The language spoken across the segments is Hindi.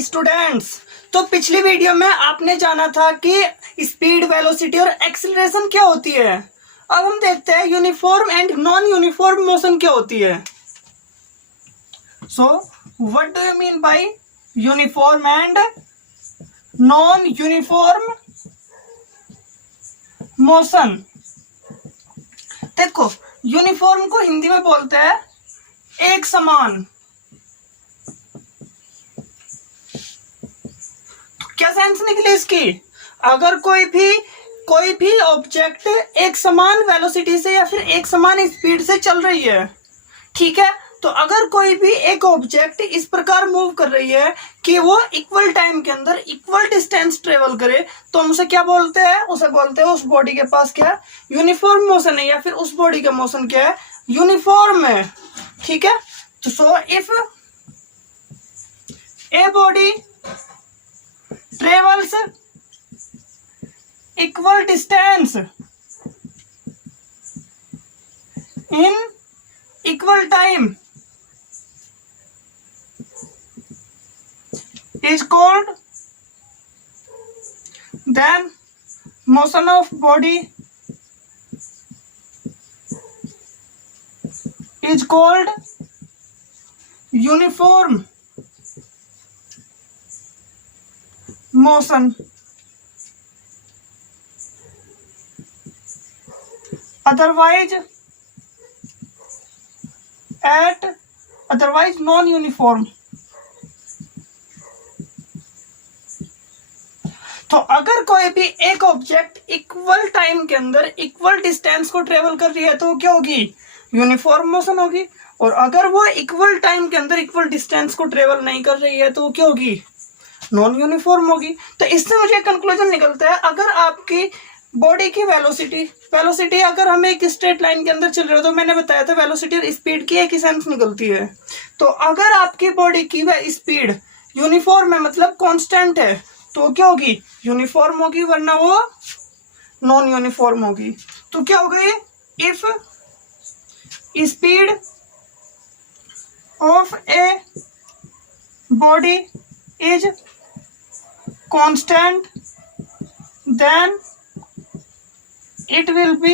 स्टूडेंट्स, तो पिछली वीडियो में आपने जाना था कि स्पीड, वेलोसिटी और एक्सीलरेशन क्या होती है। अब हम देखते हैं uniform and non uniform motion क्या होती है। So what do you mean by uniform and non uniform motion? देखो, यूनिफॉर्म को हिंदी में बोलते हैं एक समान। क्या सेंस निकली इसकी? अगर कोई भी ऑब्जेक्ट एक समान वेलोसिटी से या फिर एक समान स्पीड से चल रही है, ठीक है, तो अगर कोई भी एक ऑब्जेक्ट इस प्रकार मूव कर रही है कि वो इक्वल टाइम के अंदर इक्वल डिस्टेंस ट्रेवल करे, तो हम उसे क्या बोलते हैं? उसे बोलते हैं उस बॉडी के पास क्या है? यूनिफॉर्म मोशन है, या फिर उस बॉडी का मोशन क्या है? यूनिफॉर्म है। ठीक है, तो so if a body travels equal distance in equal time is called, then motion of body is called uniform motion. Otherwise non-uniform. तो अगर कोई भी एक ऑब्जेक्ट इक्वल टाइम के अंदर इक्वल डिस्टेंस को ट्रेवल कर रही है तो क्या होगी? यूनिफॉर्म मोशन होगी। और अगर वो इक्वल टाइम के अंदर इक्वल डिस्टेंस को ट्रेवल नहीं कर रही है तो क्या होगी? नॉन यूनिफॉर्म होगी। तो इससे मुझे कंक्लूजन निकलता है, अगर आपकी बॉडी की वेलोसिटी अगर हम एक स्ट्रेट लाइन के अंदर चल रहे हो, तो मैंने बताया था वेलोसिटी और स्पीड की एक ही सेंस निकलती है। तो अगर आपकी बॉडी की स्पीड यूनिफॉर्म है, मतलब कांस्टेंट है, तो क्या होगी? यूनिफॉर्म होगी, वरना वो नॉन यूनिफॉर्म होगी। तो क्या हो गई? If speed of a body is constant, then it will be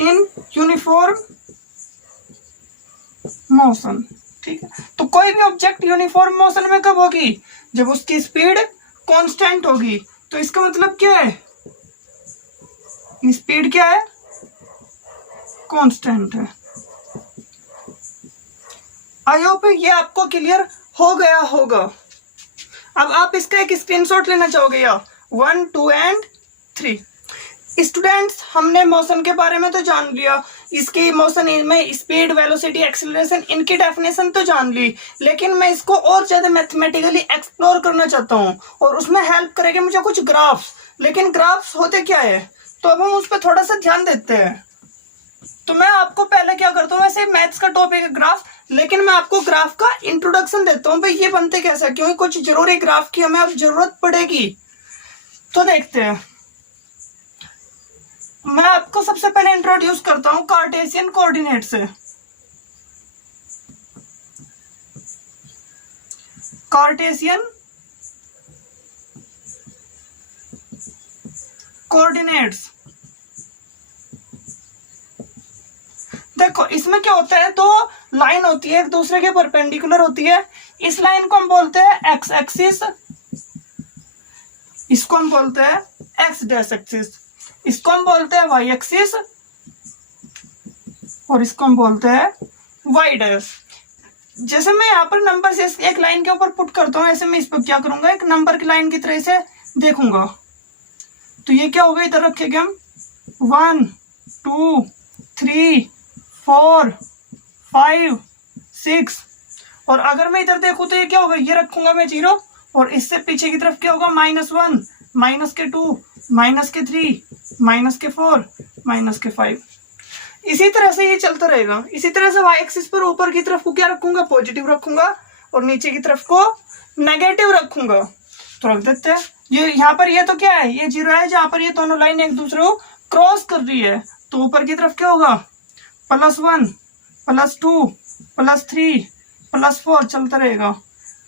in uniform motion. ठीक है, तो कोई भी ऑब्जेक्ट यूनिफॉर्म मोशन में कब होगी? जब उसकी स्पीड कांस्टेंट होगी। तो इसका मतलब क्या है? स्पीड क्या है? कांस्टेंट है। आई होप ये आपको क्लियर हो गया होगा। अब आप इसका एक स्क्रीनशॉट लेना चाहोगे या 1, 2 एंड 3। स्टूडेंट्स, हमने मोशन के बारे में तो जान लिया, इसकी मोशन में स्पीड, वेलोसिटी, एक्सीलरेशन, इनकी डेफिनेशन तो जान ली, लेकिन मैं इसको और ज्यादा मैथमेटिकली एक्सप्लोर करना चाहता हूँ और उसमें हेल्प करेंगे मुझे कुछ ग्राफ्स। लेकिन ग्राफ्स होते क्या है, तो अब हम उस पर थोड़ा सा ध्यान देते हैं। तो मैं आपको पहले क्या करता हूँ, वैसे मैथ्स का टॉपिक है ग्राफ, लेकिन मैं आपको ग्राफ का इंट्रोडक्शन देता हूँ भाई ये बनते कैसे, क्योंकि कुछ जरूरी ग्राफ की हमें अब जरूरत पड़ेगी। तो देखते हैं, मैं आपको सबसे पहले इंट्रोड्यूस करता हूँ कार्टेशियन कोऑर्डिनेट से। Cartesian coordinates. देखो, इसमें क्या होता है, दो लाइन होती है, एक दूसरे के परपेंडिकुलर होती है। इस लाइन को हम बोलते हैं एक्स एक्सिस, इसको हम बोलते हैं एक्स डैश एक्सिस, इसको हम बोलते हैं वाई एक्सिस, और इसको हम बोलते हैं वाई डैश। जैसे मैं यहाँ पर नंबर से एक लाइन के ऊपर पुट करता हूँ, ऐसे मैं इस पर क्या करूंगा, एक नंबर की लाइन की तरह से देखूंगा। तो ये क्या होगा, इधर रखेंगे हम 1, 2, 3, 4, 5, 6, और अगर मैं इधर देखूं तो ये क्या होगा, ये रखूंगा मैं 0, और इससे पीछे की तरफ क्या होगा, -1, -2, -3, -4, -5। इसी तरह से ये चलता रहेगा। इसी तरह से वाई एक्सिस पर ऊपर की तरफ को क्या रखूंगा, पॉजिटिव रखूंगा, और नीचे की तरफ को नेगेटिव रखूंगा। तो रख देते हैं, ये यहाँ पर ये तो क्या है, ये 0 है, जहां पर ये दोनों लाइन एक दूसरे को क्रॉस कर रही है, तो ऊपर की तरफ क्या होगा, +1, +2, +3, +4 चलता रहेगा,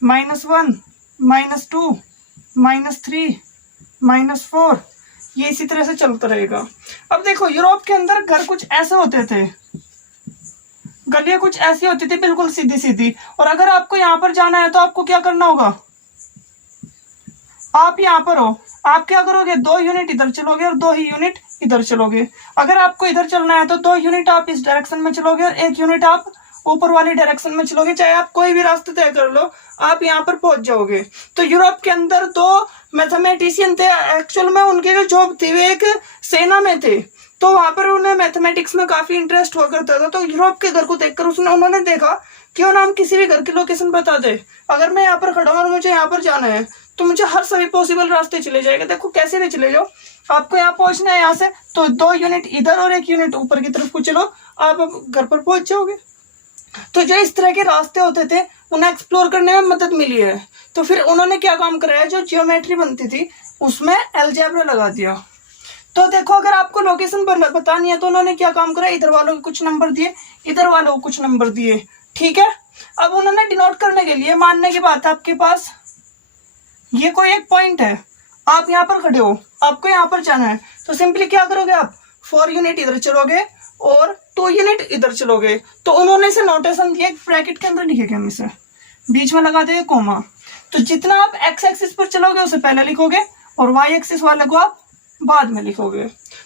-1, -2, -3, -4, ये इसी तरह से चलता रहेगा। अब देखो यूरोप के अंदर घर कुछ ऐसे होते थे, गलियां कुछ ऐसी होती थी बिल्कुल सीधी सीधी, और अगर आपको यहाँ पर जाना है तो आपको क्या करना होगा, आप यहाँ पर हो, आप क्या करोगे, 2 यूनिट इधर चलोगे और 2 ही यूनिट इधर चलोगे। अगर आपको इधर चलना है तो 2 यूनिट आप इस डायरेक्शन में चलोगे और 1 यूनिट आप ऊपर वाली डायरेक्शन में चलोगे, चाहे आप कोई भी रास्ते तय कर लो, आप यहाँ पर पहुंच जाओगे। तो यूरोप के अंदर 2 मैथमेटिशियन थे, एक्चुअल में उनकी जो जॉब थी वे एक सेना में थे, तो वहां पर उन्हें मैथमेटिक्स में काफी इंटरेस्ट हुआ करता था। तो यूरोप के घर को देखकर उन्होंने देखा क्यों ना हम किसी भी घर की लोकेशन बता दे, अगर मैं यहाँ पर खड़ा हूँ और मुझे यहाँ पर जाना है तो मुझे हर सभी पॉसिबल रास्ते चले जाएगा। देखो कैसे भी चले जाओ, आपको यहाँ पहुंचना है, यहाँ से तो 2 यूनिट इधर और 1 यूनिट ऊपर की तरफ को चलो, आप घर पर पहुंच जाओगे। तो जो इस तरह के रास्ते होते थे उन्हें एक्सप्लोर करने में मदद मिली है। तो फिर उन्होंने क्या काम कराया, जो जियोमेट्री बनती थी उसमें अलजेब्रा लगा दिया। तो देखो अगर आपको लोकेशन बतानी है तो उन्होंने क्या काम करा, इधर वालों को कुछ नंबर दिए, इधर वालों को कुछ नंबर दिए, ठीक है। अब उन्होंने डिनोट करने के लिए, मानने की बात है आपके पास ये कोई एक पॉइंट है, आप यहाँ पर खड़े हो, आपको यहाँ पर जाना है, तो सिंपली क्या करोगे आप, 4 यूनिट इधर चलोगे और 2 यूनिट इधर चलोगे। तो उन्होंने इसे नोटेशन दिया, एक ब्रैकेट के अंदर लिखेंगे हम इसे, बीच में लगा देंगे कोमा। तो जितना आप एक्स एक्सिस पर चलोगे उसे पहले लिखोगे और वाई एक्सिस वाले को आप बाद में लिखोगे।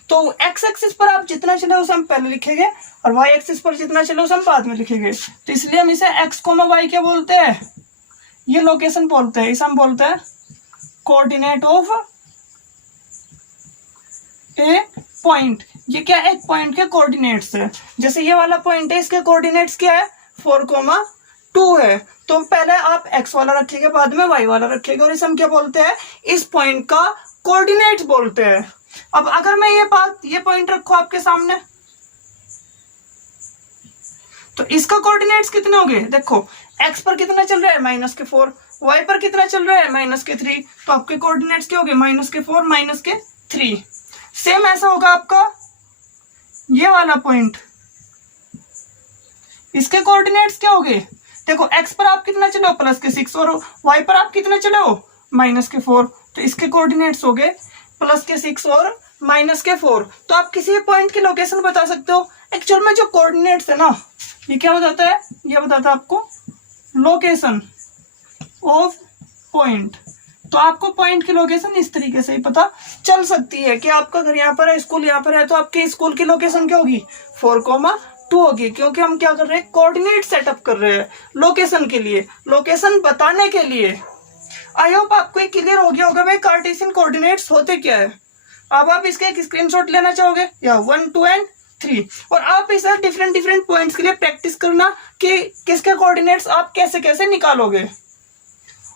तो एक्स एक्सिस पर आप जितना चले उसे हम पहले लिखेंगे और वाई एक्सिस पर जितना चले उसे हम बाद में लिखेंगे। तो इसलिए हम इसे एक्स कोमा वाई क्या बोलते हैं, ये लोकेशन बोलते हैं, इसे हम बोलते हैं कोऑर्डिनेट ऑफ ए पॉइंट। ये क्या है, एक पॉइंट के कोऑर्डिनेट्स है। जैसे ये वाला पॉइंट है, इसके कोऑर्डिनेट्स क्या है, 4,2 है, तो पहले आप x वाला रखेंगे, बाद में y वाला रखेंगे, और इसे हम क्या बोलते हैं, इस पॉइंट का कोऑर्डिनेट्स बोलते हैं। अब अगर मैं ये पॉइंट रखूं आपके सामने, तो इसका कोऑर्डिनेट्स कितने हो गए, देखो x पर कितना चल रहा है, -4, y पर कितना चल रहा है, -3, तो आपके कोऑर्डिनेट्स क्या हो गए, -4, -3। सेम ऐसा होगा आपका ये वाला पॉइंट, इसके कोऑर्डिनेट्स क्या हो गए, देखो x पर आप कितना चले हो, +6, और y पर आप कितना चले हो, -4, तो इसके कोऑर्डिनेट्स हो गए +6 और -4। तो आप किसी भी पॉइंट की लोकेशन बता सकते हो। एक्चुअल में जो कोऑर्डिनेट्स है ना, ये क्या बताता है, ये बताता है आपको लोकेशन ऑफ पॉइंट। तो आपको पॉइंट की लोकेशन इस तरीके से ही पता चल सकती है कि आपका घर यहाँ पर है, स्कूल यहाँ पर है, तो आपके स्कूल की लोकेशन क्या होगी, 4,2 होगी, क्योंकि हम क्या कर रहे हैं, कोऑर्डिनेट सेटअप कर रहे हैं लोकेशन के लिए, लोकेशन बताने के लिए। आई होप आपको क्लियर हो गया होगा भाई कार्टेशियन कोऑर्डिनेट्स होते क्या है। अब आप इसका एक स्क्रीनशॉट लेना चाहोगे, या 1, 2 एंड 3, और आप इसे डिफरेंट पॉइंट्स के लिए प्रैक्टिस करना कि किसके कोऑर्डिनेट्स आप कैसे कैसे निकालोगे।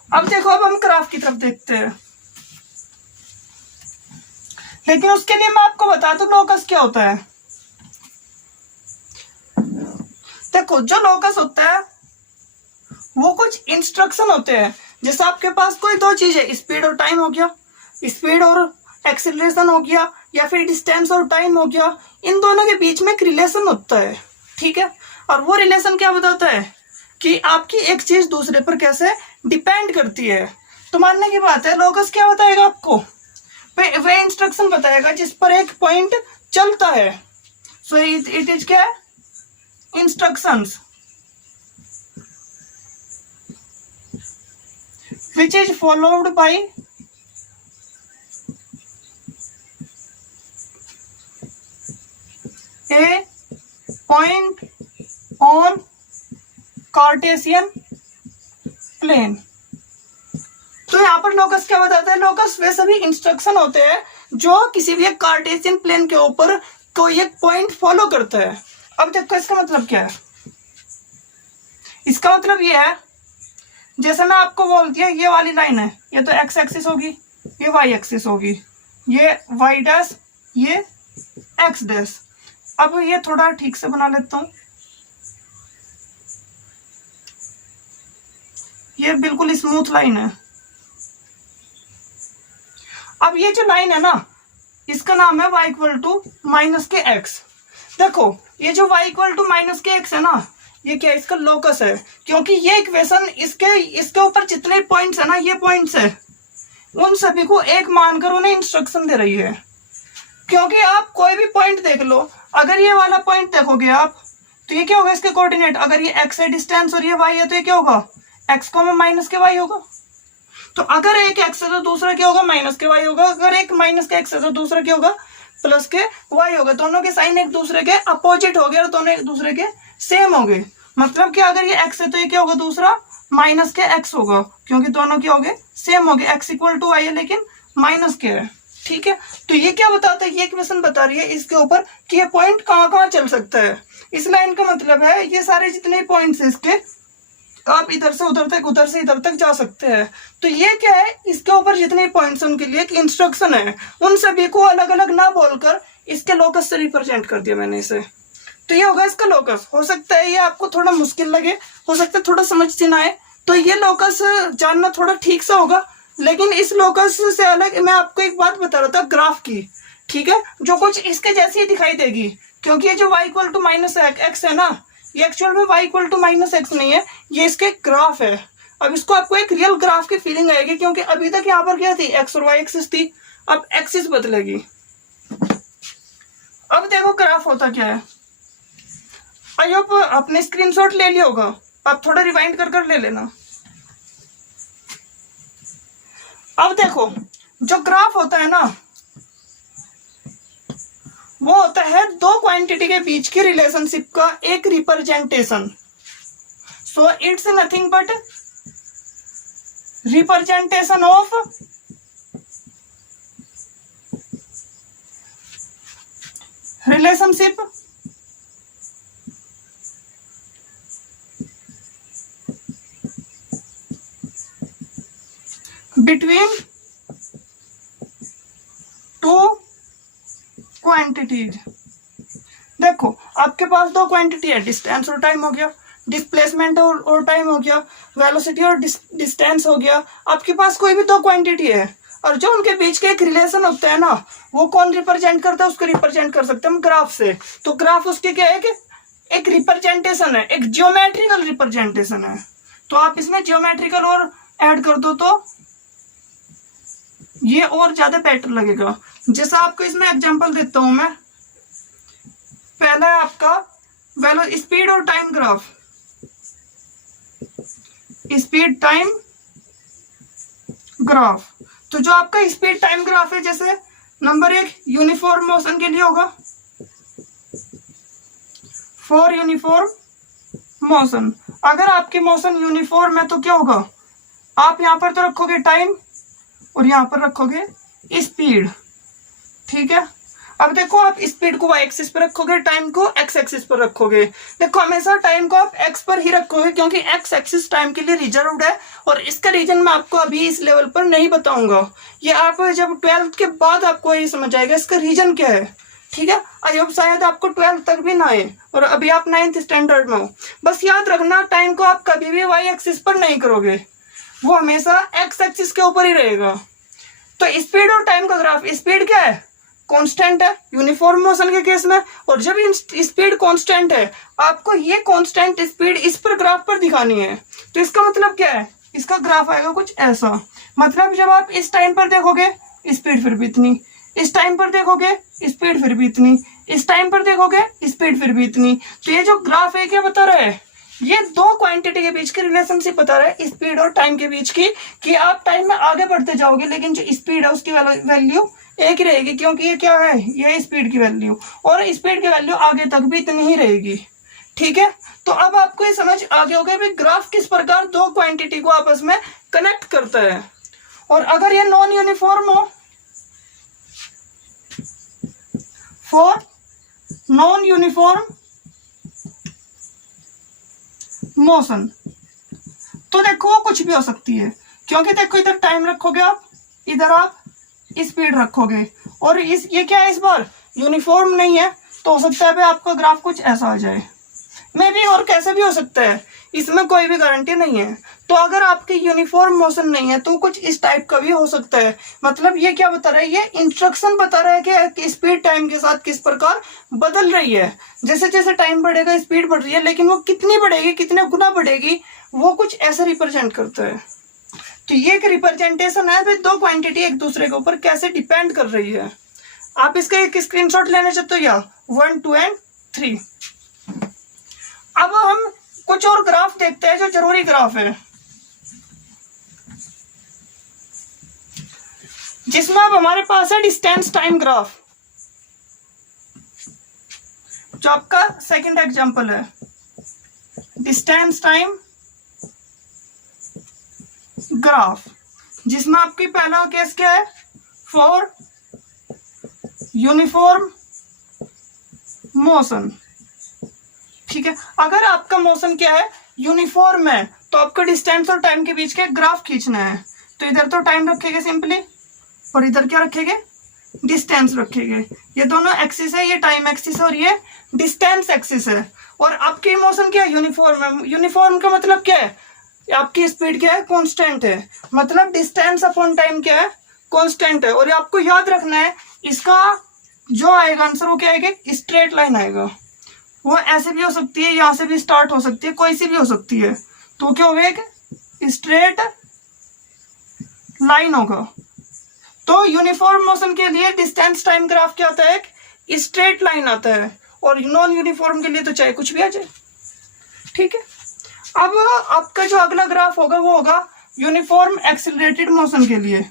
अब देखो, अब हम ग्राफ की तरफ देखते हैं, लेकिन उसके लिए मैं आपको बता दूं लोकस क्या होता है। देखो जो लोकस होता है वो कुछ इंस्ट्रक्शन होते हैं। जैसे आपके पास कोई 2 चीज है, स्पीड और टाइम हो गया, स्पीड और एक्सीलरेशन हो गया, या फिर डिस्टेंस और टाइम हो गया, इन दोनों के बीच में एक रिलेशन होता है, ठीक है। और वो रिलेशन क्या बताता है कि आपकी एक चीज दूसरे पर कैसे डिपेंड करती है। तो मानने की बात है, लोकस क्या बताएगा आपको, वे इंस्ट्रक्शन बताएगा जिस पर एक पॉइंट चलता है। सो इट इज क्या है, instructions which is followed by a point on Cartesian plane। तो यहाँ पर लोकस क्या बताता है, लोकस वे सभी इंस्ट्रक्शन होते हैं जो किसी भी एक कार्टेशियन प्लेन के ऊपर कोई एक पॉइंट फॉलो करता है। अब देखो इसका मतलब क्या है, इसका मतलब ये है, जैसे मैं आपको बोल दिया ये वाली लाइन है, ये तो एक्स एक्सिस होगी, ये वाई एक्सिस होगी, ये वाई डैश, ये एक्स डैश। अब ये थोड़ा ठीक से बना लेता हूं, ये बिल्कुल स्मूथ लाइन है। अब ये जो लाइन है ना, इसका नाम है y = -x। देखो ये जो y = -x है ना, ये क्या है, इसका लोकस है, क्योंकि ये इक्वेशन इसके ऊपर जितने पॉइंट्स है ना, ये पॉइंट्स है, उन सभी को एक मानकर उन्हें इंस्ट्रक्शन दे रही है। क्योंकि आप कोई भी पॉइंट देख लो, अगर ये वाला पॉइंट देखोगे आप, तो ये क्या होगा, इसके कोऑर्डिनेट, अगर ये x है डिस्टेंस और ये y है, तो ये क्या होगा, x को माइनस के y होगा। तो अगर एक x है तो दूसरा क्या होगा, माइनस के y होगा। अगर एक माइनस के x है तो दूसरा क्या होगा, प्लस के y होगा। दोनों के साइन एक दूसरे के अपोजिट हो गए और दोनों एक दूसरे के सेम हो गए। मतलब कि अगर ये x है तो ये क्या होगा, दूसरा माइनस के x होगा, क्योंकि दोनों क्या हो गए, सेम हो गए। x इक्वल टू y है लेकिन माइनस के है, ठीक है। तो ये क्या बताता है, ये इक्वेशन बता रही है इसके ऊपर कि ये पॉइंट कहाँ कहाँ चल सकता है। इस लाइन का मतलब है ये सारे जितने पॉइंट्स है इसके, आप इधर से उधर तक, उधर से इधर तक जा सकते हैं। तो ये क्या है, इसके ऊपर जितने पॉइंट्स उनके लिए एक इंस्ट्रक्शन है, उन सभी को अलग अलग ना बोलकर इसके लोकस से रिप्रेजेंट कर दिया मैंने इसे। तो ये होगा इसका लोकस। हो सकता है ये आपको थोड़ा मुश्किल लगे, हो सकता है थोड़ा समझ से ना आए, तो ये लोकस जानना थोड़ा ठीक से होगा। लेकिन इस लोकस से अलग मैं आपको एक बात बता रहा था ग्राफ की, ठीक है, जो कुछ इसके जैसी ही दिखाई देगी। क्योंकि ये जो y equal to minus x है ना, ये एक्चुअल में y equal to minus x नहीं है, ये इसके ग्राफ है। अब इसको आपको एक रियल ग्राफ की फीलिंग आएगी, क्योंकि अभी तक यहाँ पर क्या थी, x और y एक्सिस थी, अब एक्सिस बदलेगी। अब देखो ग्राफ होता क्या है। आई होप आपने स्क्रीनशॉट ले लिया होगा, आप थोड़ा रिवाइंड कर ले लेना। अब देखो जो ग्राफ होता है ना, वो होता है दो क्वांटिटी के बीच की रिलेशनशिप का एक representation. So it's nothing but representation of relationship between two quantities. देखो आपके पास दो क्वांटिटी है, डिस्टेंस और टाइम हो गया, डिस्प्लेसमेंट और टाइम हो गया, वेलोसिटी और डिस्टेंस हो गया। आपके पास कोई भी दो क्वांटिटी है, और जो उनके बीच के एक रिलेशन होता है ना, वो कौन रिप्रेजेंट करता है, उसको रिप्रेजेंट कर सकते हैं हम ग्राफ से। तो ग्राफ उसके क्या है कि एक रिप्रेजेंटेशन है, एक जियोमेट्रिकल रिप्रेजेंटेशन है। तो आप इसमें जियोमेट्रिकल और ऐड कर दो तो ये और ज्यादा बेटर लगेगा। जैसा आपको इसमें एग्जांपल देता हूं मैं, पहला है आपका वेलो स्पीड और time graph, speed time graph. तो जो आपका स्पीड टाइम ग्राफ है, जैसे नंबर एक यूनिफॉर्म मोशन के लिए होगा, फॉर यूनिफॉर्म मोशन। अगर आपकी मोशन यूनिफॉर्म है तो क्या होगा, आप यहां पर तो रखोगे टाइम और यहां पर रखोगे स्पीड, ठीक है। अब देखो आप स्पीड को y एक्सिस पर रखोगे, टाइम को x एक्सिस पर रखोगे। देखो हमेशा टाइम को आप x पर ही रखोगे, क्योंकि x एक्सिस टाइम के लिए रिजर्व्ड है, और इसका रीजन मैं आपको अभी इस लेवल पर नहीं बताऊंगा। ये आप जब 12th के बाद आपको ये समझ आएगा इसका रीजन क्या है, ठीक है। अब शायद आपको 12th तक भी ना आए और अभी आप 9th स्टैंडर्ड में हो। बस याद रखना टाइम को आप कभी भी y एक्सिस पर नहीं करोगे, वो हमेशा x एक्सिस के ऊपर ही रहेगा। तो स्पीड और टाइम का ग्राफ, स्पीड क्या है, कांस्टेंट है यूनिफॉर्म मोशन के केस में, और जब स्पीड कांस्टेंट है, आपको ये कांस्टेंट स्पीड इस पर ग्राफ पर दिखानी है। तो इसका मतलब क्या है, इसका ग्राफ आएगा कुछ ऐसा। मतलब जब आप इस टाइम पर देखोगे स्पीड फिर भी इतनी, इस टाइम पर देखोगे स्पीड फिर भी इतनी, इस टाइम पर देखोगे स्पीड फिर भी इतनी। तो ये जो ग्राफ है क्या बता रहा है, ये दो क्वांटिटी के बीच की रिलेशनशिप बता रहा है, स्पीड और टाइम के बीच की, कि आप टाइम में आगे बढ़ते जाओगे लेकिन जो स्पीड है उसकी वैल्यू एक ही रहेगी, क्योंकि ये क्या है, ये स्पीड की वैल्यू, और स्पीड की वैल्यू आगे तक भी इतनी ही रहेगी, ठीक है। तो अब आपको ये समझ आ गया होगा भी ग्राफ किस प्रकार दो क्वांटिटी को आपस में कनेक्ट करता है। और अगर ये नॉन यूनिफॉर्म हो, फॉर नॉन यूनिफॉर्म मोशन, तो देखो कुछ भी हो सकती है, क्योंकि देखो इधर टाइम रखोगे आप, इधर आप स्पीड रखोगे, और ये क्या है, इस बार यूनिफॉर्म नहीं है, तो हो सकता है आपका ग्राफ कुछ ऐसा आ जाए। मे भी और कैसे भी हो सकता है, इसमें कोई भी गारंटी नहीं है। तो अगर आपकी यूनिफॉर्म मोशन नहीं है तो कुछ इस टाइप का भी हो सकता है। मतलब ये क्या बता रहा है, ये इंस्ट्रक्शन बता रहा है कि स्पीड टाइम के साथ किस प्रकार बदल रही है। जैसे जैसे टाइम बढ़ेगा स्पीड बढ़ रही है, लेकिन वो कितनी बढ़ेगी, कितने गुना बढ़ेगी, वो कुछ ऐसे रिप्रेजेंट करता है। तो ये एक रिप्रेजेंटेशन है भाई, दो क्वांटिटी एक दूसरे के ऊपर कैसे डिपेंड कर रही है। आप इसका एक स्क्रीनशॉट लेना चाहते हो या 1, 2 एंड 3। अब हम कुछ और ग्राफ देखते हैं जो जरूरी ग्राफ है, जिसमें अब हमारे पास है डिस्टेंस टाइम ग्राफ, जो आपका सेकंड एग्जांपल है। डिस्टेंस टाइम ग्राफ, जिसमें आपकी पहला केस क्या है, फॉर यूनिफॉर्म मोशन। ठीक है, अगर आपका मोशन क्या है, यूनिफॉर्म है, तो आपको डिस्टेंस और टाइम के बीच के ग्राफ खींचना है। तो इधर तो टाइम रखेंगे सिंपली, और इधर क्या रखेंगे, डिस्टेंस रखेंगे। ये दोनों एक्सिस है, ये टाइम एक्सिस और ये डिस्टेंस एक्सिस है। और आपकी मोशन क्या है, यूनिफॉर्म है। यूनिफॉर्म का मतलब क्या है, आपकी स्पीड क्या है, कांस्टेंट है। मतलब डिस्टेंस अपॉन टाइम क्या है, कांस्टेंट है। और ये आपको याद रखना है, इसका जो आएगा आंसर वो क्या आएगा, स्ट्रेट लाइन आएगा। वो ऐसे भी हो सकती है, यहां से भी स्टार्ट हो सकती है, कोई सी भी हो सकती है। तो क्या होगा, एक स्ट्रेट लाइन होगा। तो यूनिफॉर्म मोशन के लिए डिस्टेंस टाइम ग्राफ क्या आता है, एक स्ट्रेट लाइन आता है। और नॉन यूनिफॉर्म के लिए तो चाहे कुछ भी आ जाए। ठीक है, अब आपका जो अगला ग्राफ होगा वो होगा यूनिफॉर्म एक्सिलरेटेड मोशन के लिए।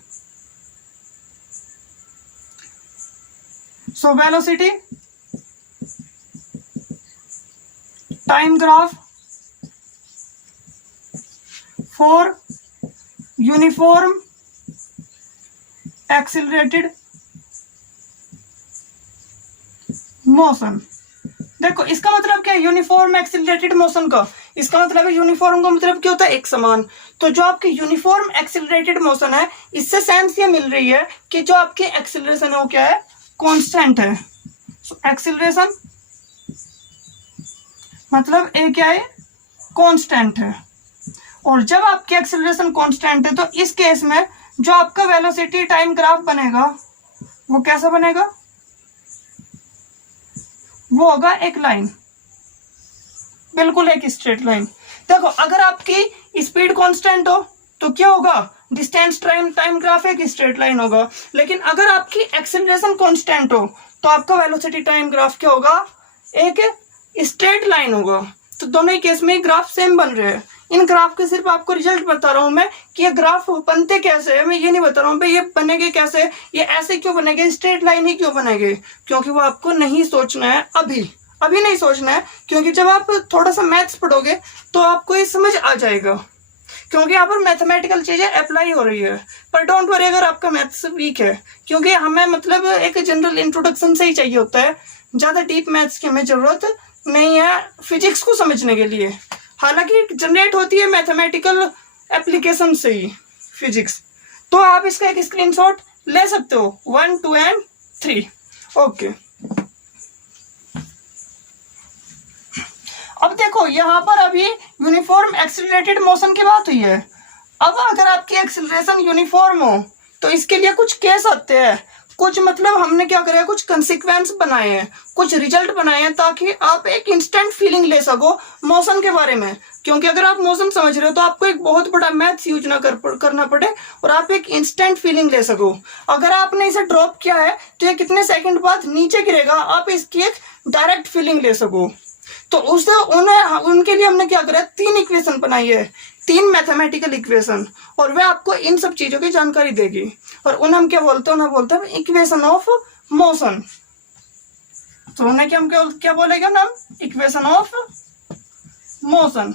So velocity time graph for uniform accelerated motion. देखो इसका मतलब क्या है, यूनिफॉर्म एक्सिलरेटेड मोशन का इसका मतलब है, यूनिफॉर्म का मतलब क्या होता है, एक समान। तो जो आपकी यूनिफॉर्म एक्सिलरेटेड मोशन है, इससे सेंस ये मिल रही है कि जो आपकी एक्सिलरेशन है वो क्या है, कांस्टेंट है। एक्सिलरेशन मतलब ए क्या है, कांस्टेंट है। और जब आपकी एक्सिलरेशन कांस्टेंट है, तो इस केस में जो आपका वेलोसिटी टाइम ग्राफ बनेगा वो कैसा बनेगा, वो होगा एक लाइन, बिल्कुल एक स्ट्रेट लाइन। देखो अगर आपकी स्पीड कांस्टेंट हो तो क्या होगा, डिस्टेंस टाइम ग्राफ एक स्ट्रेट लाइन होगा। लेकिन अगर आपकी एक्सेलरेशन कांस्टेंट हो तो आपका वेलोसिटी टाइम ग्राफ क्या होगा, एक स्ट्रेट लाइन होगा। तो दोनों ही केस में ग्राफ सेम बन रहे हैं। इन ग्राफ के सिर्फ आपको रिजल्ट बता रहा हूं मैं कि ये ग्राफ बनते कैसे है, मैं ये नहीं बता रहा हूँ भाई ये बनेंगे कैसे, ये ऐसे क्यों बनेंगे, स्ट्रेट लाइन ही क्यों बनेंगे, क्योंकि वो आपको नहीं सोचना है, अभी नहीं सोचना है। क्योंकि जब आप थोड़ा सा मैथ्स पढ़ोगे तो आपको ये समझ आ जाएगा, क्योंकि यहाँ पर मैथमेटिकल चीजें अप्लाई हो रही है। पर डोंट वरी अगर आपका मैथ्स वीक है, क्योंकि हमें मतलब एक जनरल इंट्रोडक्शन से ही चाहिए होता है, ज्यादा डीप मैथ्स की हमें जरूरत नहीं है फिजिक्स को समझने के लिए। हालांकि जनरेट होती है मैथमेटिकल एप्लीकेशन से ही फिजिक्स। तो आप इसका एक स्क्रीनशॉट ले सकते हो, 1, 2 एंड 3। ओके, अब देखो यहाँ पर अभी यूनिफॉर्म एक्सिलरेटेड मोशन की बात हुई है। अब अगर आपकी एक्सिलरेशन यूनिफॉर्म हो तो इसके लिए कुछ केस आते हैं, कुछ मतलब हमने क्या करा है, कुछ कंसिक्वेंस बनाए हैं, कुछ रिजल्ट बनाए हैं, ताकि आप एक इंस्टेंट फीलिंग ले सको मोशन के बारे में। क्योंकि अगर आप मोशन समझ रहे हो तो आपको एक बहुत बड़ा मैथ्स यूज ना करना पड़े और आप एक इंस्टेंट फीलिंग ले सको। अगर आपने इसे ड्रॉप किया है तो ये कितने सेकंड बाद नीचे गिरेगा, आप इसकी एक डायरेक्ट फीलिंग ले सको। तो उससे उनके लिए हमने क्या करा, 3 इक्वेशन बनाई है, 3 मैथमेटिकल इक्वेशन, और वह आपको इन सब चीजों की जानकारी देगी। और उन्हें हम क्या बोलते हैं, उन्हें बोलते हैं इक्वेशन ऑफ मोशन। तो उन्हें क्या बोलेगा नाम, इक्वेशन ऑफ मोशन।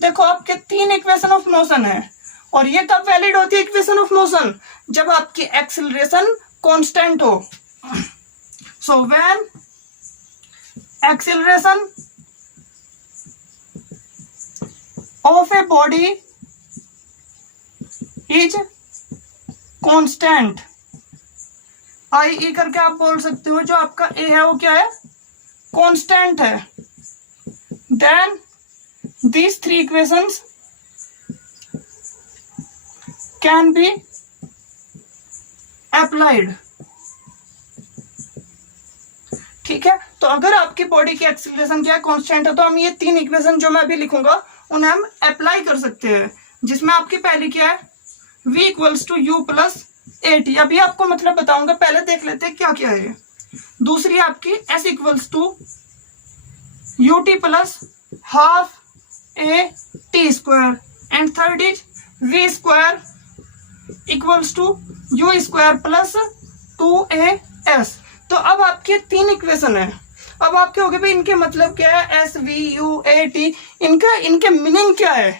देखो आपके 3 इक्वेशन ऑफ मोशन है, और ये कब वैलिड होती है इक्वेशन ऑफ मोशन, जब आपकी एक्सिलरेशन कांस्टेंट हो। So when acceleration of a body is constant, आई ई करके आप बोल सकते हो, जो आपका ए है वो क्या है, कांस्टेंट है, then these three equations can be applied। ठीक है, तो अगर आपकी बॉडी की एक्सीलरेशन क्या कांस्टेंट है तो हम ये तीन इक्वेशन जो मैं अभी लिखूंगा उन्हें हम अप्लाई कर सकते हैं, जिसमें आपकी पहली क्या है v equals to u plus a t. अभी आपको मतलब बताऊंगा, पहले देख लेते हैं क्या क्या है। दूसरी आपकी s equals to u t plus half a t square and third is v square equals to u square plus 2as। तो अब आपके तीन इक्वेशन है। अब आपके हो गए भाई इनके मतलब क्या है, S V u A T, इनके मीनिंग क्या है।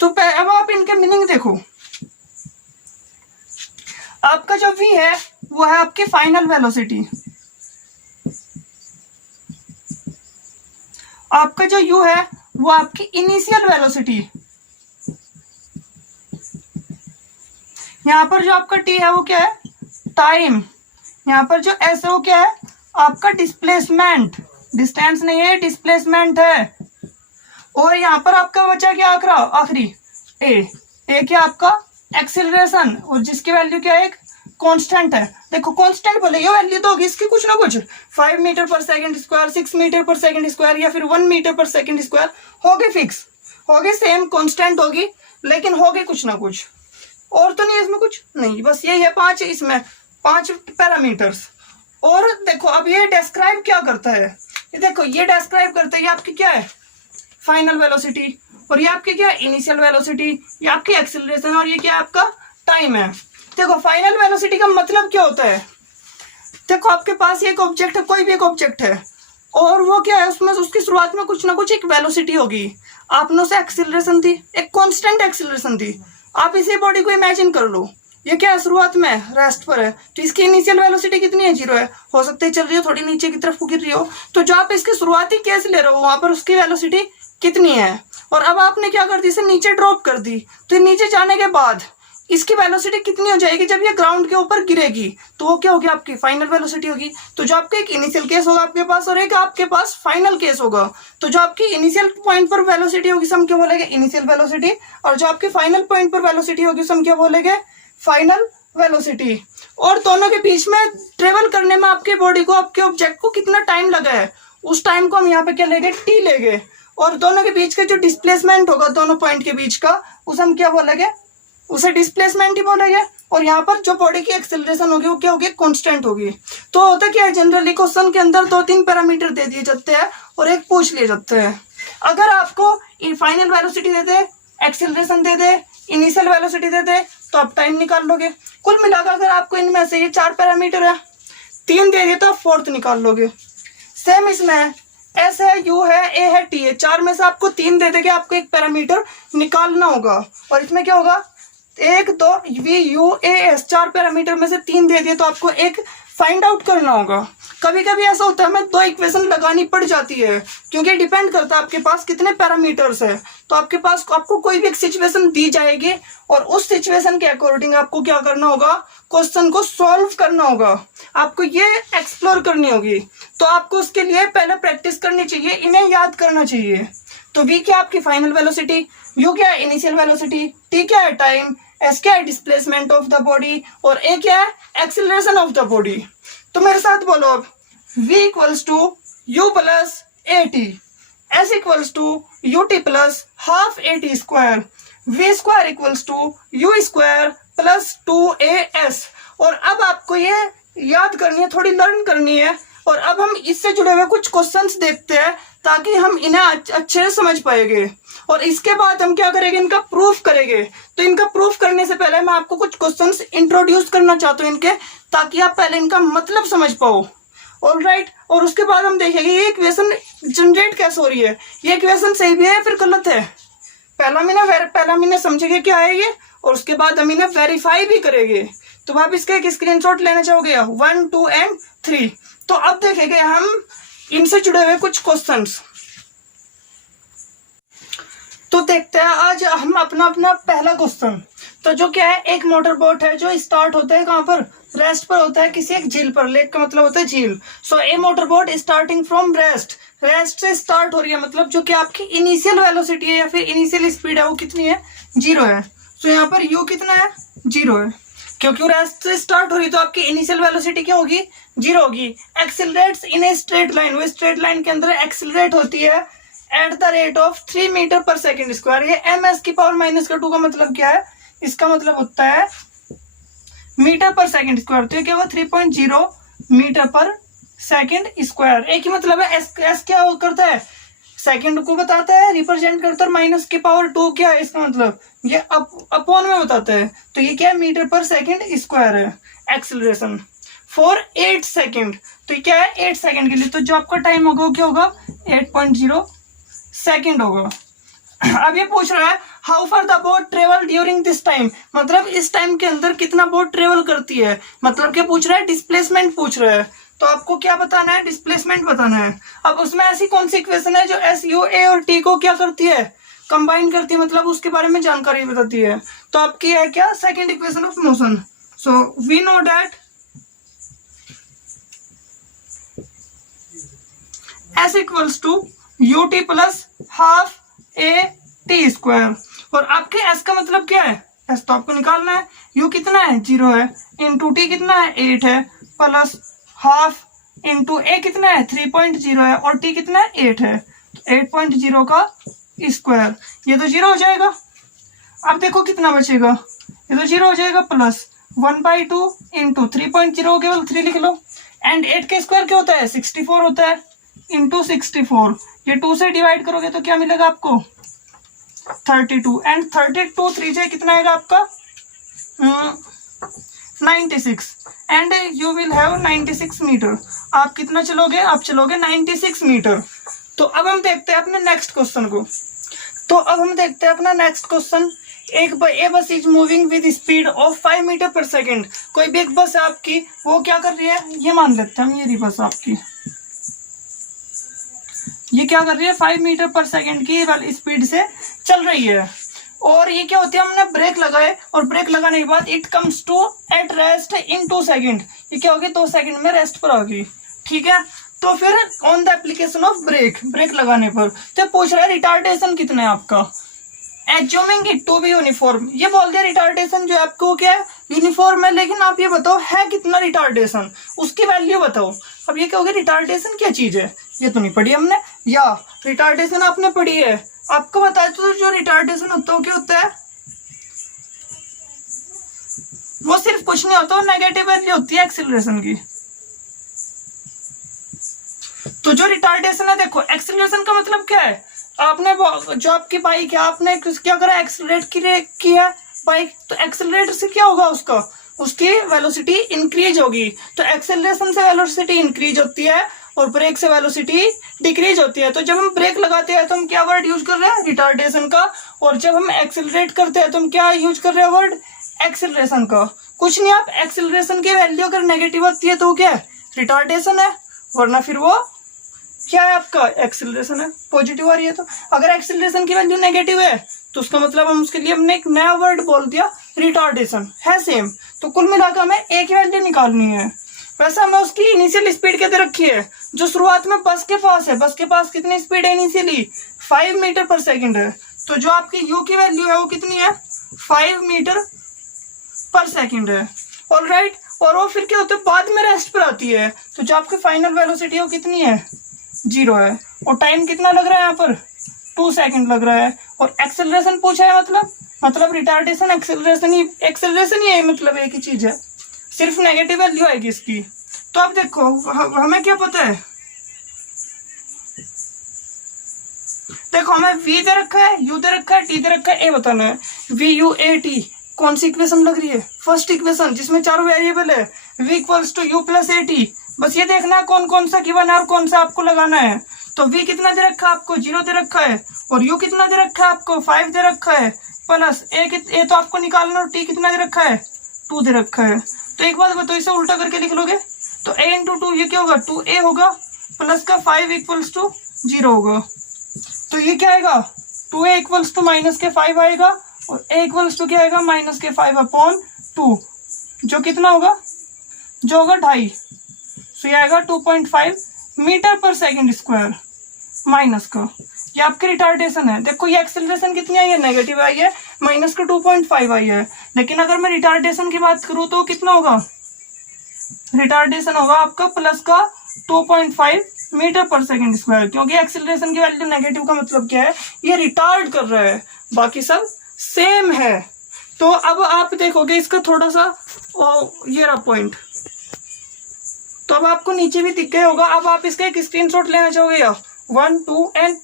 तो अब आप इनके मीनिंग देखो। आपका जो v है वो है आपकी फाइनल वेलोसिटी, आपका जो u है वो आपकी इनिशियल वेलोसिटी, यहां पर जो आपका t है वो क्या है टाइम, यहाँ पर जो s है वो क्या है आपका डिस्प्लेसमेंट, डिस्टेंस नहीं है डिस्प्लेसमेंट है। और यहाँ पर आपका बचा क्या आखिरी a क्या आपका एक्सीलरेशन, और जिसकी वैल्यू क्या है एक कांस्टेंट है। देखो कांस्टेंट बोले ये वैल्यू तो होगी इसकी कुछ ना कुछ, 5 मीटर पर सेकंड स्क्वायर, 6 मीटर पर सेकंड स्क्वायर या फिर 1 मीटर पर सेकंड स्क्वायर होगी, फिक्स होगी, सेम कांस्टेंट होगी, लेकिन होगी कुछ ना कुछ। और तो नहीं इसमें कुछ नहीं, बस यही है 5, इसमें 5 पैरामीटर्स। और देखो अब ये डिस्क्राइब क्या करता है, ये देखो ये डिस्क्राइब करता है, ये आपकी क्या है फाइनल वेलोसिटी, और ये आपकी क्या है इनिशियल वेलोसिटी, ये आपकी एक्सीलरेशन, और ये क्या आपका टाइम है। देखो फाइनल वेलोसिटी का मतलब क्या होता है, देखो आपके पास एक ऑब्जेक्ट है, कोई भी एक ऑब्जेक्ट है, और वो क्या है उसमें उसकी शुरुआत में कुछ ना कुछ एक वेलोसिटी होगी, आपने उसे एक्सीलरेशन दी, एक कांस्टेंट एक्सीलरेशन दी। आप इसी बॉडी को इमेजिन कर लो, ये क्या है शुरुआत में रेस्ट पर है, तो इसकी इनिशियल वेलोसिटी कितनी है 0 है, हो सकता है चल रही हो थोड़ी नीचे की तरफ गिर रही हो, तो जो आप इसकी शुरुआती केस ले रहे हो वहां पर उसकी वेलोसिटी कितनी है। और अब आपने क्या कर दी, इसे नीचे ड्रॉप कर दी, तो नीचे जाने के बाद इसकी वेलोसिटी कितनी हो जाएगी, जब ये ग्राउंड के ऊपर गिरेगी तो वो क्या होगी आपकी फाइनल वेलोसिटी होगी। तो जो आपका एक इनिशियल केस होगा आपके पास और एक आपके पास फाइनल केस होगा, तो जो आपकी इनिशियल पॉइंट पर वेलोसिटी होगी हम क्या बोलेंगे इनिशियल वेलोसिटी, और जो आपकी फाइनल पॉइंट पर वेलोसिटी होगी हम क्या बोलेंगे फाइनल वेलोसिटी। और दोनों के बीच में ट्रेवल करने में आपके बॉडी को, आपके ऑब्जेक्ट को कितना टाइम लगा है, उस टाइम को हम यहाँ पे क्या लेंगे टी लेंगे। और दोनों के बीच का जो डिस्प्लेसमेंट होगा दोनों पॉइंट के बीच का, उसे हम क्या बोलेंगे, उसे डिस्प्लेसमेंट ही बोलेंगे। और यहाँ पर जो बॉडी की एक्सेलरेशन होगी वो क्या होगी कांस्टेंट होगी। तो होता क्या है जनरली क्वेश्चन के अंदर 2-3 पैरामीटर दे दिए जाते हैं और एक पूछ लिए जाते हैं। अगर आपको फाइनल वेलोसिटी दे दे, एक्सेलरेशन दे दे, इनिशियल वेलोसिटी दे दे, तो आप टाइम निकाल लोगे। कुल मिलाकर अगर आपको इनमें से ये 4 पैरामीटर है, 3 दे दिए तो आप 4th निकाल लोगे। सेम इसमें एस है, यू है, ए है, टी है, 4 में से आपको 3 दे देंगे, आपको एक पैरामीटर निकालना होगा। और इसमें क्या होगा 1 2 v u a s, 4 parameter में से 3 दे दिए तो आपको एक फाइंड आउट करना होगा। कभी कभी ऐसा होता है हमें 2 इक्वेशन लगानी पड़ जाती है, क्योंकि डिपेंड करता है आपके पास कितने पैरामीटर्स है। तो आपके पास आपको कोई भी एक सिचुएशन दी जाएगी और उस सिचुएशन के अकॉर्डिंग आपको क्या करना होगा, क्वेश्चन को सॉल्व करना होगा, आपको ये एक्सप्लोर करनी होगी। तो आपको उसके लिए पहले प्रैक्टिस करनी चाहिए, इन्हें याद करना चाहिए। तो वी क्या आपकी फाइनल वेलोसिटी, यू क्या है इनिशियल वेलोसिटी, टी क्या है टाइम, एस क्या है डिस्प्लेसमेंट ऑफ द बॉडी, और ए क्या है एक्सीलरेशन ऑफ द बॉडी। तो मेरे साथ बोलो अब, v equals to u plus a t, s equals to u t plus half a t square, v square equals to u square plus 2as। और अब आपको ये याद करनी है, थोड़ी लर्न करनी है। और अब हम इससे जुड़े हुए कुछ क्वेश्चंस देखते हैं ताकि हम इन्हें अच्छे से समझ पाएंगे। और इसके बाद हम क्या करेंगे, इनका प्रूफ करेंगे। तो इनका प्रूफ करने से पहले मैं आपको कुछ क्वेश्चंस इंट्रोड्यूस करना चाहता हूँ इनके, ताकि आप पहले इनका मतलब समझ पाओ। ऑलराइट, और उसके बाद हम देखेंगे ये इक्वेशन जनरेट कैसे हो रही है, ये इक्वेशन सही भी है या फिर गलत है। पहला महीने समझेंगे क्या है ये, और उसके बाद हम इन्हें वेरीफाई भी करेंगे। तो आप इसका एक स्क्रीनशॉट लेना चाहोगे 1 2 एंड 3। तो अब देखेंगे हम इनसे जुड़े हुए कुछ क्वेश्चंस। तो देखते हैं आज हम अपना पहला क्वेश्चन। तो जो क्या है, एक मोटर बोट है जो स्टार्ट होता है कहाँ पर, रेस्ट पर होता है, किसी एक झील पर। लेक का मतलब होता है झील। So a motor boat starting from rest, rest से स्टार्ट हो रही है, मतलब जो कि आपकी इनिशियल वेलोसिटी है या फिर इनिशियल स्पीड है वो कितनी है, 0 है। तो यहाँ पर u कितना है, 0 है, क्योंकि रेस्ट से स्टार्ट हो रही तो आपकी इनिशियल वेलोसिटी क्या होगी, 0 होगी। Accelerates in a straight line, वो स्ट्रेट लाइन के अंदर एक्सेलरेट होती है at the rate of 3 metre per second square. ये ms की पावर -2 का मतलब क्या है, इसका मतलब होता है मीटर पर सेकेंड स्क्वायर। तो ये क्या हुआ, 3.0 मीटर पर सेकेंड स्क्वायर। एक ही मतलब है। एस क्या करता है, सेकेंड को बताता है, रिप्रेजेंट करता है। -2 क्या है, इसका मतलब ये अपॉन में बताता है। तो ये क्या है, मीटर पर सेकेंड स्क्वायर है एक्सेलरेशन फॉर 8 सेकेंड। तो ये क्या है, 8 सेकेंड के लिए। तो जो आपका टाइम होगा वो क्या होगा, 8.0 सेकेंड होगा। अब ये पूछ रहा है how far the boat travel during this time, मतलब इस टाइम के अंदर कितना बोट ट्रेवल करती है। मतलब क्या पूछ रहा है, डिस्प्लेसमेंट पूछ रहा है। तो आपको क्या बताना है, डिस्प्लेसमेंट बताना है। अब उसमें ऐसी कौन सी इक्वेशन है जो एस यू ए और टी को क्या करती है, कंबाइन करती है, मतलब उसके बारे में जानकारी बताती है। तो आपकी है क्या, second equation of motion. So we know that s equals to u t plus half a t square. और आपके एस का मतलब क्या है, एस तो आपको निकालना है। यू कितना है, 0 है, इंटू टी कितना है, 8 है, प्लस हाफ इंटू ए कितना है, 3.0 है, और टी कितना है, 8 है। 8.0 का स्क्वायर, ये तो 0 हो जाएगा। अब देखो कितना बचेगा, ये तो 0 हो जाएगा, प्लस 1/2 इंटू 3.0 केवल 3 लिख लो। एंड 8 का स्क्वायर क्या होता है, 64 होता है, इंटू 64। ये 2 से डिवाइड करोगे तो क्या मिलेगा आपको, 32। एंड 32 3 से कितना आएगा आपका, 96। And you will have 96 metre. आप कितना चलोगे, आप चलोगे 96 मीटर। तो अब हम देखते हैं अपने नेक्स्ट क्वेश्चन को। तो अब हम देखते हैं अपना next question. A bus is moving with speed of 5 metre per second. कोई भी एक बस है आपकी, वो क्या कर रही है, ये मान लेते हैं हम, ये रही बस आपकी, ये क्या कर रही है, 5 मीटर पर सेकेंड की स्पीड से चल रही है। और ये क्या होती है, हमने ब्रेक लगाए और ब्रेक लगाने के बाद it comes to at rest in 2 second. ये क्या होगी, 2 सेकेंड में रेस्ट पर होगी, ठीक है। तो फिर on the application of brake, brake लगाने पर तो पूछ रहा है रिटार्डेशन कितना है आपका, assuming it to be uniform. ये बोल दिया रिटार्डेशन जो आपको क्या है, यूनिफॉर्म है, लेकिन आप ये बताओ है कितना रिटार्डेशन, उसकी वैल्यू बताओ। अब ये क्या होगी, रिटार्डेशन क्या चीज है, ये तो नहीं पढ़ी हमने, या रिटार्डेशन आपने पढ़ी है, आपको बताया तो जो रिटार्डेशन होता है क्या होता है, वो सिर्फ कुछ नहीं होता, नेगेटिव वैल्यू होती है एक्सेलरेशन की। तो जो रिटार्डेशन है, देखो एक्सेलरेशन का मतलब क्या है, आपने जो आपकी बाइक है, आपने क्या करा, एक्सेलरेट किया बाइक, तो एक्सेलरेट से क्या होगा, उसकी वेलोसिटी इंक्रीज होगी। तो एक्सेलरेशन से वेलोसिटी इंक्रीज होती है और ब्रेक से वेलोसिटी डिक्रीज होती है। तो जब हम ब्रेक लगाते हैं तो हम क्या वर्ड यूज कर रहे हैं, रिटार्डेशन का, और जब हम एक्सेलरेट करते हैं तो हम क्या यूज कर रहे हैं, वर्ड एक्सेलरेशन का। कुछ नहीं, आप एक्सेलरेशन की वैल्यू अगर नेगेटिव होती है तो क्या है, रिटार्डेशन है, वरना फिर वो क्या है, आपका एक्सेलरेशन है, पॉजिटिव आ रही है। तो अगर एक्सेलरेशन की वैल्यू नेगेटिव है तो उसका मतलब हम उसके लिए हमने एक नया वर्ड बोल दिया, रिटार्डेशन है सेम। तो कुल मिलाकर हमें एक ही वैल्यू निकालनी है। वैसे हमें उसकी इनिशियल स्पीड कहते रखी है, जो शुरुआत में बस के पास है, बस के पास कितनी स्पीड है इनिशियली, 5 मीटर पर सेकेंड है। तो जो आपकी यू की वैल्यू है वो कितनी है, 5 मीटर पर सेकेंड है, ऑलराइट। और वो फिर क्या होता है, बाद में रेस्ट पर आती है। तो जो आपकी फाइनल वेलोसिटी है वो कितनी है, 0 है। और टाइम कितना लग रहा है यहाँ पर, 2 सेकेंड लग रहा है। और एक्सेलरेशन पूछा है, मतलब रिटार्डेशन एक्सेलरेशन ही है, मतलब एक ही चीज है, सिर्फ नेगेटिव वैल्यू आएगी इसकी। तो अब देखो हमें क्या पता है, देखो हमें v दे रखा है, u दे रखा है, t दे रखा है, a बताना है। v u a t कौन सी इक्वेशन लग रही है, फर्स्ट इक्वेशन जिसमें 4 वेरिएबल है, v equals to u plus a t। बस ये देखना है कौन कौन सा गिवन है और कौन सा आपको लगाना है। तो v कितना दे रखा है आपको, 0 दे रखा है, और u कितना दे रखा है आपको, 5 दे रखा है, प्लस a तो आपको निकालना, और t कितना दे रखा है, 2 दे रखा है। तो एक बात बताओ, इसे उल्टा करके लिख लोगे तो a इंटू 2 ये क्या होगा, 2a होगा, प्लस का 5 इक्वल्स टू 0 होगा। तो ये क्या आएगा, 2a इक्वल्स टू माइनस के 5 आएगा, और a इक्वल्स टू क्या आएगा, माइनस के 5/2, जो कितना होगा, जो होगा 2.5। तो ये आएगा 2.5 metre per second square. Minus का, ये आपकी रिटार्डेशन है। देखो ये एक्सेलरेशन कितनी आई है, नेगेटिव आई है, माइनस का 2.5 आई है। लेकिन अगर मैं रिटार्डेशन की बात करूं तो कितना होगा, रिटार्डेशन होगा आपका प्लस का 2.5 मीटर पर सेकेंड स्क्वायर, क्योंकि एक्सेलरेशन की वैल्यू नेगेटिव का मतलब क्या है, ये रिटार्ड कर रहा है, बाकी सब सेम है। तो अब आप देखोगे इसका थोड़ा सा ये रहा पॉइंट, तो अब आपको नीचे भी दिख गया होगा। अब आप इसका एक स्क्रीनशॉट लेना चाहोगे या 1, 2 एंड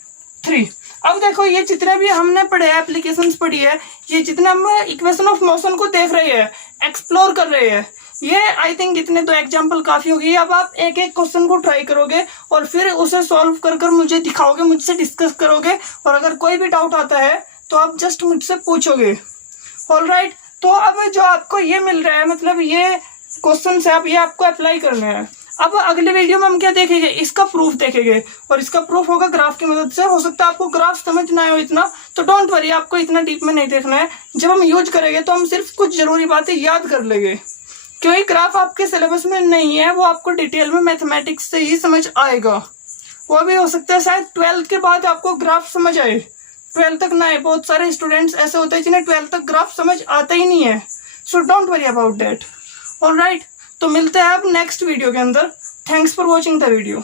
3। अब देखो ये जितने भी हमने पढ़े एप्लीकेशंस पढ़ी है, ये जितने हम इक्वेशन ऑफ मोशन को देख रहे हैं, एक्सप्लोर कर रहे हैं, ये आई थिंक इतने तो एग्जाम्पल काफी होगी। अब आप एक एक क्वेश्चन को ट्राई करोगे और फिर उसे सॉल्व कर कर मुझे दिखाओगे, मुझसे डिस्कस करोगे, और अगर कोई भी डाउट आता है तो आप जस्ट मुझसे पूछोगे। ऑलराइट, तो अब जो आपको ये मिल रहा है, मतलब ये क्वेश्चन है, अब ये आपको अप्लाई करना है। अब अगले वीडियो में हम क्या देखेंगे, इसका प्रूफ देखेंगे, और इसका प्रूफ होगा ग्राफ की मदद से। हो सकता है आपको ग्राफ समझ ना आए हो इतना, तो डोंट वरी, आपको इतना डीप में नहीं देखना है। जब हम यूज करेंगे तो हम सिर्फ कुछ जरूरी बातें याद कर लेंगे, क्योंकि ग्राफ आपके सिलेबस में नहीं है, वो आपको डिटेल में मैथमेटिक्स से ही समझ आएगा। वो भी हो सकता है शायद 12th के बाद आपको ग्राफ समझ आए, 12th तक ना आए। बहुत सारे स्टूडेंट्स ऐसे होते हैं जिन्हें 12th तक ग्राफ समझ आता ही नहीं है, so don't worry about that. Alright, तो मिलते हैं आप नेक्स्ट वीडियो के अंदर। Thanks for watching the video.